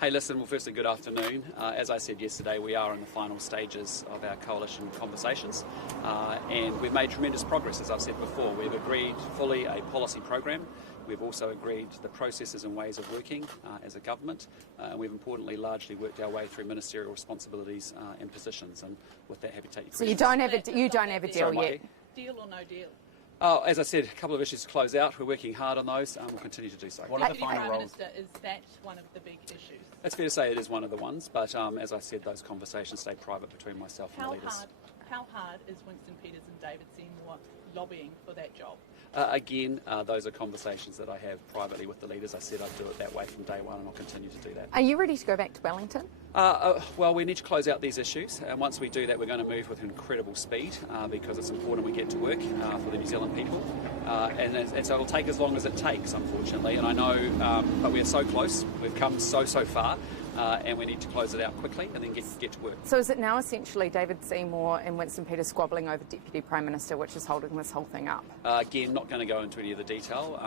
Hey, listen, well, firstly, good afternoon. As I said yesterday, we are in the final stages of our coalition conversations, and we've made tremendous progress, as I've said before. We've agreed fully a policy program. We've also agreed the processes and ways of working as a government. We've importantly largely worked our way through ministerial responsibilities and positions, and with that, happy to take your questions. So you don't have a deal yet? Deal or no deal? As I said, a couple of issues to close out. We're working hard on those, and we'll continue to do so. What are the final roles? Prime Minister, is that one of the big issues? It's fair to say it is one of the ones, but as I said, those conversations stay private between myself and the leaders. How hard is Winston Peters and David Seymour lobbying for that job? Again, those are conversations that I have privately with the leaders. I said I'd do it that way from day one, and I'll continue to do that. Are you ready to go back to Wellington? Well, we need to close out these issues, and once we do that, we're going to move with incredible speed because it's important we get to work for the New Zealand people, and so it'll take as long as it takes, unfortunately. And I know, but we're so close. We've come so far. And we need to close it out quickly and then get to work. So is it now essentially David Seymour and Winston Peters squabbling over Deputy Prime Minister, which is holding this whole thing up? Again, not going to go into any of the detail.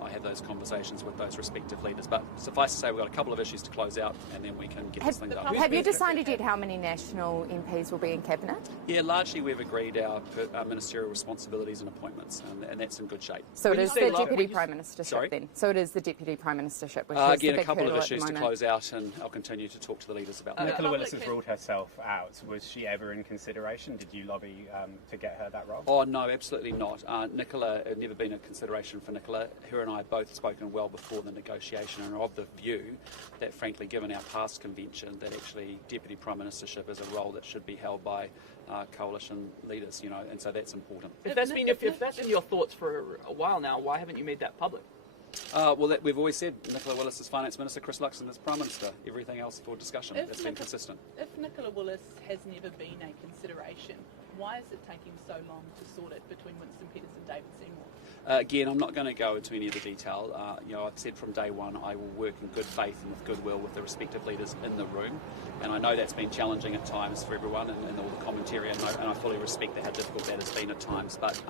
I have those conversations with those respective leaders, but suffice to say we've got a couple of issues to close out and then we can get this thing done. Have you decided yet how many national MPs will be in Cabinet? Yeah, largely we've agreed our ministerial responsibilities and appointments, and that's in good shape. So it is the Deputy Prime Ministership then? So it is the Deputy Prime Ministership, which is again, a couple of issues to close out, and I'll continue to talk to the leaders about that. Nicola Willis has ruled herself out. Was she ever in consideration? Did you lobby to get her that role? Oh, no, absolutely not. Nicola, had never been a consideration for Nicola. Her and I have both spoken well before the negotiation and are of the view that, frankly, given our past convention, that actually Deputy Prime Ministership is a role that should be held by coalition leaders, you know, and so that's important. If that's been your thoughts for a while now, why haven't you made that public? Well, we've always said Nicola Willis is Finance Minister, Chris Luxon is Prime Minister. Everything else for discussion. That's been consistent. If Nicola Willis has never been a consideration, why is it taking so long to sort it between Winston Peters and David Seymour? Again, I'm not going to go into any of the detail. I've said from day one I will work in good faith and with goodwill with the respective leaders in the room, and I know that's been challenging at times for everyone and all the commentary, and I fully respect how difficult that has been at times. But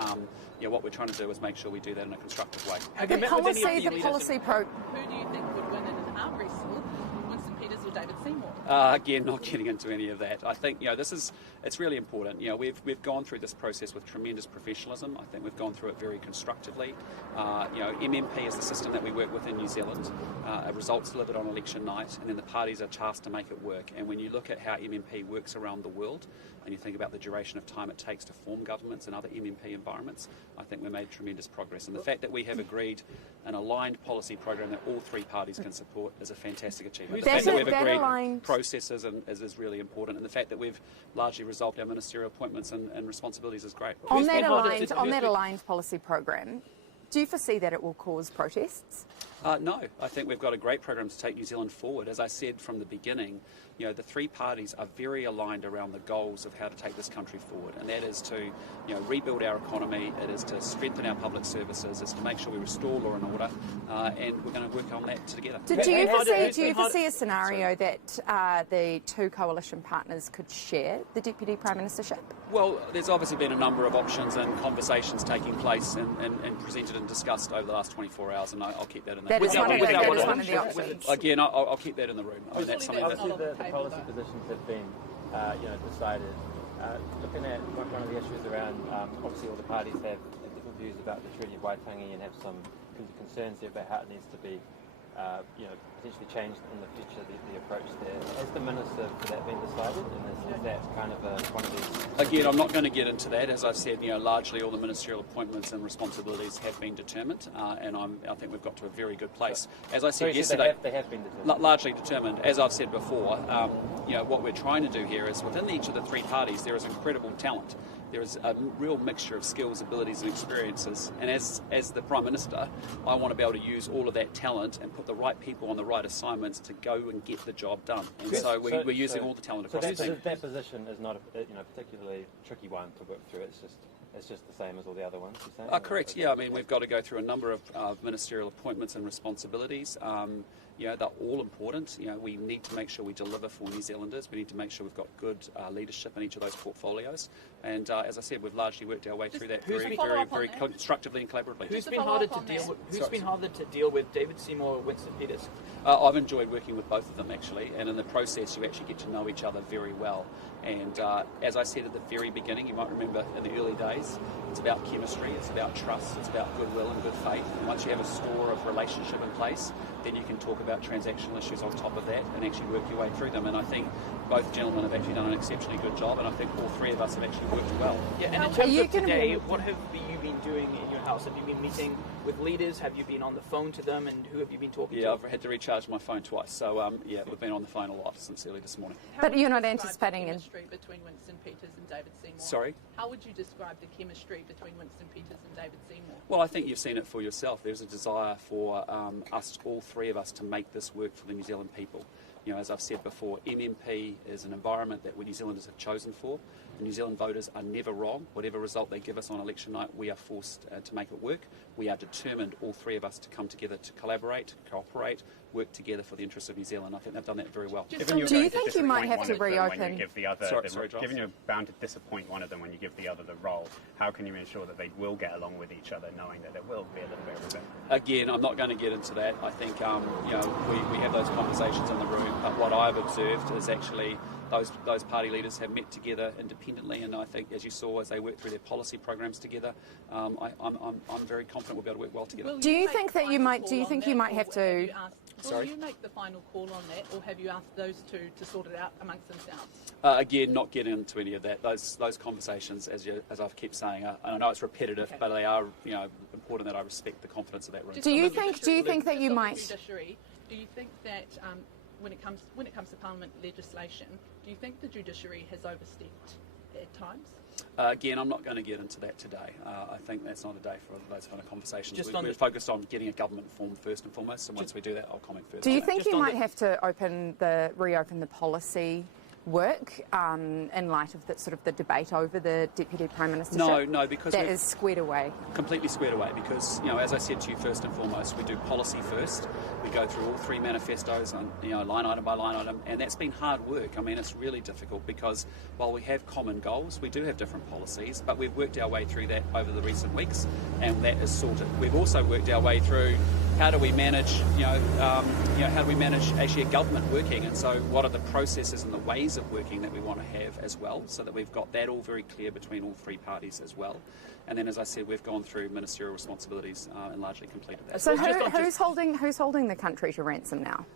what we're trying to do is make sure we do that in a constructive way. Who do you think would win in an arm wrestle, Winston Peters or David Seymour? Again, not getting into any of that. I think it's really important. We've gone through this process with tremendous professionalism. I think we've gone through it very constructively. MMP is the system that we work with in New Zealand. Results delivered on election night, and then the parties are tasked to make it work. And when you look at how MMP works around the world, and you think about the duration of time it takes to form governments and other MMP environments, I think we made tremendous progress. And the fact that we have agreed an aligned policy program that all three parties can support is a fantastic achievement. The fact that we've agreed processes is really important, and the fact that we've largely resolved our ministerial appointments and responsibilities is great. On that aligned policy program, do you foresee that it will cause protests? No, I think we've got a great program to take New Zealand forward. As I said from the beginning, the three parties are very aligned around the goals of how to take this country forward, and that is to rebuild our economy, it is to strengthen our public services, it's to make sure we restore law and order, and we're going to work on that together. Do you foresee a scenario that the two coalition partners could share the Deputy Prime Ministership? Well, there's obviously been a number of options and conversations taking place and presented and discussed over the last 24 hours, and I'll keep that in the room. That is one of the options. Again, I'll keep that in the room. I mean, that's something the policy positions have been decided. Looking at one of the issues around, obviously all the parties have different views about the Treaty of Waitangi and have some concerns there about how it needs to be potentially changed in the future, the approach there. Has the Minister for that been decided, and is that kind of one of these? Again, I'm not going to get into that. As I've said, largely all the ministerial appointments and responsibilities have been determined, and I think we've got to a very good place. As I said yesterday, they have been determined. Largely determined. As I've said before, what we're trying to do here is within each of the three parties there is incredible talent. There is a real mixture of skills, abilities and experiences, and as the Prime Minister, I want to be able to use all of that talent and put the right people on the right assignments to go and get the job done. And so we're using all the talent across the team. That position is not a particularly tricky one to work through. It's just the same as all the other ones, you're saying? Correct, yeah. I mean, we've got to go through a number of ministerial appointments and responsibilities. They're all important. We need to make sure we deliver for New Zealanders. We need to make sure we've got good leadership in each of those portfolios. And as I said, we've largely worked our way through that very constructively and collaboratively. Who's been harder to deal with? David Seymour or Winston Peters? I've enjoyed working with both of them actually, and in the process you actually get to know each other very well. And as I said at the very beginning, you might remember in the early days, it's about chemistry, it's about trust, it's about goodwill and good faith. And once you have a store of relationship in place, then you can talk about transactional issues on top of that and actually work your way through them. And I think both gentlemen have actually done an exceptionally good job, and I think all three of us have actually worked well. Yeah, and in terms of today, what have you been doing in your house? Have you been meeting with leaders? Have you been on the phone to them, and who have you been talking to? Yeah, I've had to recharge my phone twice, so yeah, we've been on the phone a lot since early this morning. But you're not anticipating the chemistry between Winston Peters and David Seymour? Sorry? How would you describe the chemistry between Winston Peters and David Seymour? Well, I think you've seen it for yourself. There's a desire for us, all three of us, to make this work for the New Zealand people. You know, as I've said before, MMP is an environment that we New Zealanders have chosen for. The New Zealand voters are never wrong. Whatever result they give us on election night, we are forced to make it work. We are determined, all three of us, to come together to collaborate, cooperate, work together for the interests of New Zealand. I think they've done that very well. Do you think you might have to reopen? Given you're bound to disappoint one of them when you give the other the role, how can you ensure that they will get along with each other, knowing that there will be a little bit of rebellion? Again, I'm not going to get into that. I think you know, we have those conversations in the room, but what I've observed is actually those party leaders have met together independently, and I think, as you saw, as they work through their policy programs together, I'm very confident we'll be able to work well together. Do you think that you might? Do you think you might have to? Will you make the final call on that, or have you asked those two to sort it out amongst themselves? Again, not getting into any of that. Those conversations, as I've kept saying, and I know it's repetitive, but they are, you know, important that I respect the confidence of that room. Do you think that you might? Judiciary, do you think that when it comes to Parliament legislation, do you think the judiciary has overstepped at times? Again, I'm not going to get into that today. I think that's not a day for those kind of conversations. We're focused on getting a government formed first and foremost, and once we do that, I'll comment further. Do you think you might have to reopen the policy work in light of that sort of the debate over the Deputy Prime Ministership? No, because that is squared away. Completely squared away, because, you know, as I said to you, first and foremost, we do policy first. We go through all three manifestos, on, you know, line item by line item, and that's been hard work. I mean, it's really difficult because while we have common goals, we do have different policies, but we've worked our way through that over the recent weeks, and that is sorted. We've also worked our way through how do we manage, how do we manage actually a government working, and so what are the processes and the ways of working that we want to have as well, so that we've got that all very clear between all three parties as well. And then, as I said, we've gone through ministerial responsibilities and largely completed that. So who's holding the country to ransom now?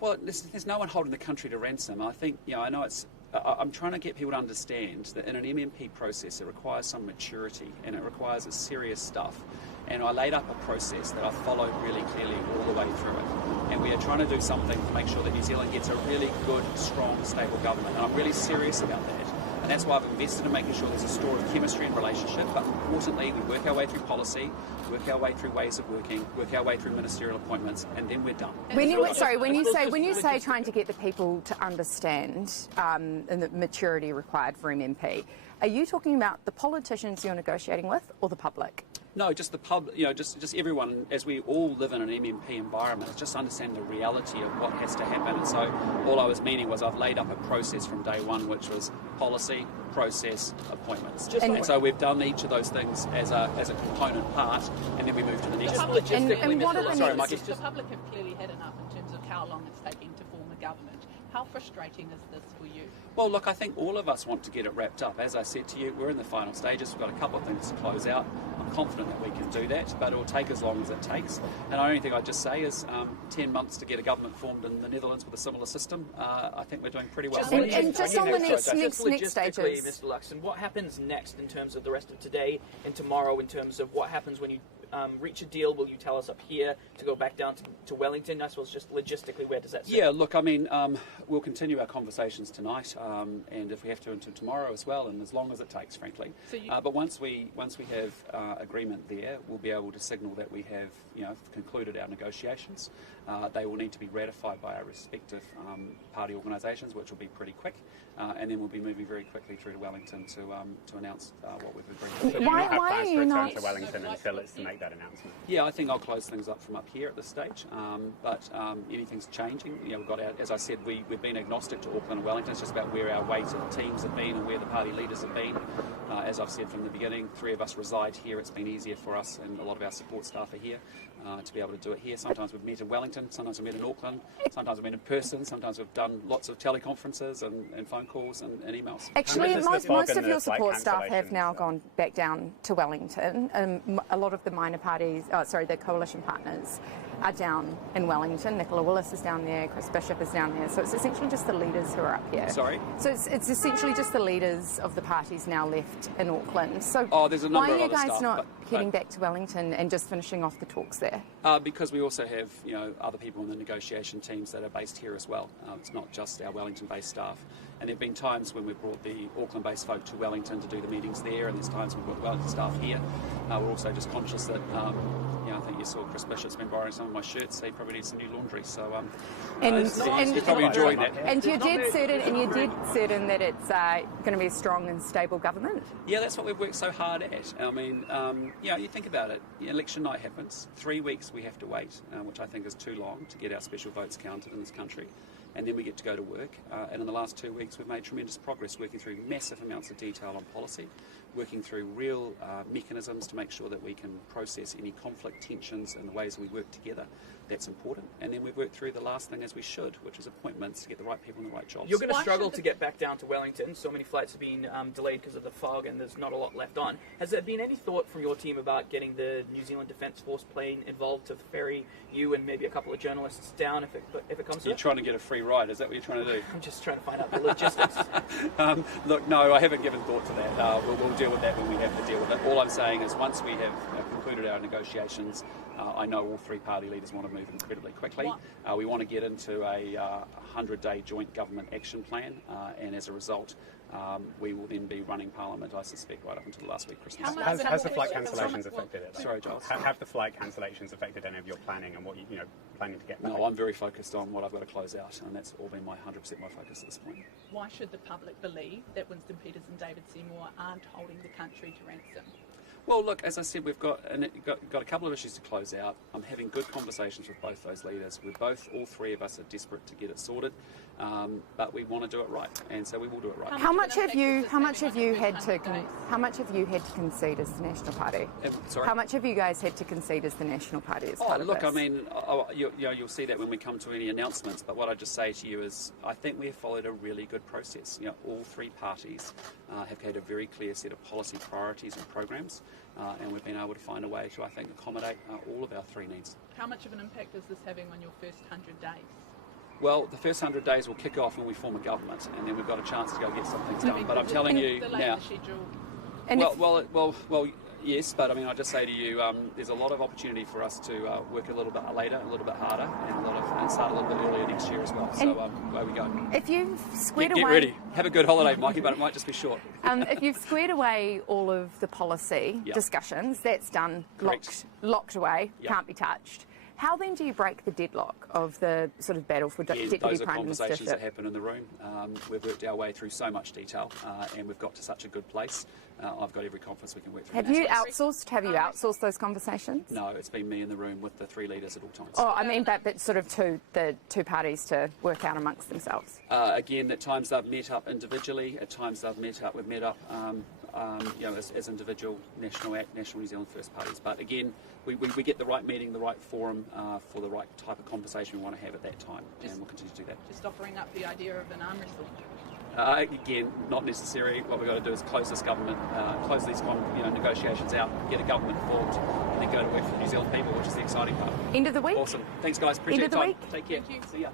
Well, there's no one holding the country to ransom. I think, I know it's. I'm trying to get people to understand that in an MMP process, it requires some maturity and it requires serious stuff. And I laid up a process that I followed really clearly all the way through it. And we are trying to do something to make sure that New Zealand gets a really good, strong, stable government. And I'm really serious about that. And that's why I've invested in making sure there's a store of chemistry and relationship. But importantly, we work our way through policy, work our way through ways of working, work our way through ministerial appointments, and then we're done. When you say trying to get the people to understand and the maturity required for MMP, are you talking about the politicians you're negotiating with or the public? No, just the public, just everyone, as we all live in an MMP environment, it's just understand the reality of what has to happen. And so all I was meaning was I've laid up a process from day one, which was policy, process, appointments. And so we've done each of those things as a component part, and then we move to the next. And what are the Sorry, next? Mikey. The public have clearly had enough in terms of how long it's taking to form a government. How frustrating is this for you? Well, look, I think all of us want to get it wrapped up. As I said to you, we're in the final stages. We've got a couple of things to close out. I'm confident that we can do that, but it will take as long as it takes. And the only thing I'd just say is 10 months to get a government formed in the Netherlands with a similar system. I think we're doing pretty well. And just on the next stages. Mr. Luxon, what happens next in terms of the rest of today and tomorrow in terms of what happens when you reach a deal? Will you tell us up here to go back down to Wellington? I suppose just logistically, where does that sit? Yeah, look, I mean, we'll continue our conversations tonight, and if we have to, into tomorrow as well, and as long as it takes, frankly. So but once we have agreement there, we'll be able to signal that we have, concluded our negotiations. They will need to be ratified by our respective party organisations, which will be pretty quick, and then we'll be moving very quickly through to Wellington to announce what we've agreed. So do you not have plans to return to Wellington until it's to make that announcement? Yeah, I think I'll close things up from up here at this stage, but anything's changing. We've got as I said, we've been agnostic to Auckland and Wellington. It's just about where our weighted teams have been and where the party leaders have been. As I've said from the beginning, 3 of us reside here. It's been easier for us, and a lot of our support staff are here to be able to do it here. Sometimes we've met in Wellington, sometimes we've met in Auckland, sometimes we've met in person, sometimes we've done lots of teleconferences and phone calls and emails. Actually, most of your support staff have now gone back down to Wellington. A lot of the minor parties, the coalition partners are down in Wellington. Nicola Willis is down there, Chris Bishop is down there. So it's essentially just the leaders who are up here. Sorry? So it's essentially just the leaders of the parties now left in Auckland. So there's a number why are you of other guys staff, not heading back to Wellington and just finishing off the talks there? Because we also have other people in the negotiation teams that are based here as well. It's not just our Wellington-based staff. And there have been times when we've brought the Auckland-based folk to Wellington to do the meetings there, and there's times we've got Wellington staff here. We're also just conscious that I think you saw Chris Bishop's been borrowing some of my shirts, so he probably needs some new laundry. So he's probably enjoying that. And you're dead certain that it's going to be a strong and stable government? Yeah, that's what we've worked so hard at. I mean, you think about it. Election night happens. 3 weeks we have to wait, which I think is too long to get our special votes counted in this country. And then we get to go to work. And in the last 2 weeks, we've made tremendous progress working through massive amounts of detail on policy, working through real mechanisms to make sure that we can process any conflict, tensions, and the ways we work together. That's important. And then we've worked through the last thing as we should, which is appointments to get the right people in the right jobs. You're going to struggle to get back down to Wellington. So many flights have been delayed because of the fog, and there's not a lot left on. Has there been any thought from your team about getting the New Zealand Defence Force plane involved to ferry you and maybe a couple of journalists down if it comes to it? You're trying to get a free ride, is that what you're trying to do? I'm just trying to find out the logistics. Look, no, I haven't given thought to that. We'll deal with that when we have to deal with it. All I'm saying is once we have concluded our negotiations, I know all 3 party leaders want to move incredibly quickly. We want to get into a 100-day joint government action plan, and as a result, we will then be running Parliament, I suspect, right up until the last week of Christmas. Has the flight cancellations affected it? Sorry, Giles. Have the flight cancellations affected any of your planning and what you planning to get back? No, I'm very focused on what I've got to close out, and that's all been 100% my focus at this point. Why should the public believe that Winston Peters and David Seymour aren't holding the country to ransom? Well, look, as I said, we've got a couple of issues to close out. I'm having good conversations with both those leaders. All 3 of us are desperate to get it sorted, but we want to do it right, and so we will do it right. How much have you had to concede as the National Party? Sorry? How much have you guys had to concede as the National Party as part of this? I mean, you'll see that when we come to any announcements, but what I just say to you is I think we have followed a really good process. All 3 parties have had a very clear set of policy priorities and programs, and we've been able to find a way to, I think, accommodate all of our 3 needs. How much of an impact is this having on your first 100 days? Well, the first 100 days will kick off when we form a government, and then we've got a chance to go get some things done. But I'm telling you now. Well, yes, but I mean, I just say to you, there's a lot of opportunity for us to work a little bit later, a little bit harder, and start a little bit earlier next year as well. So away we go. If you've squared get ready, have a good holiday, Mikey, but it might just be short. If you've squared away all of the policy discussions, that's done, locked away, can't be touched. How then do you break the deadlock of the sort of battle for Deputy Prime Ministership? Those are conversations that happen in the room. We've worked our way through so much detail, and we've got to such a good place. I've got every confidence we can work through. Have you outsourced those conversations? No, it's been me in the room with the 3 leaders at all times. Oh, I mean, but sort of the 2 parties to work out amongst themselves. Again, at times they've met up individually. At times we've met up as individual national New Zealand First parties. But again, we get the right meeting, the right forum for the right type of conversation we want to have at that time, and we'll continue to do that. Just offering up the idea of an arm wrestle. Again, not necessary. What we've got to do is close this government, close these negotiations out, get a government formed, and then go to work for the New Zealand people, which is the exciting part. End of the week. Awesome. Thanks, guys. Appreciate your time. End of the week. Take care. See ya.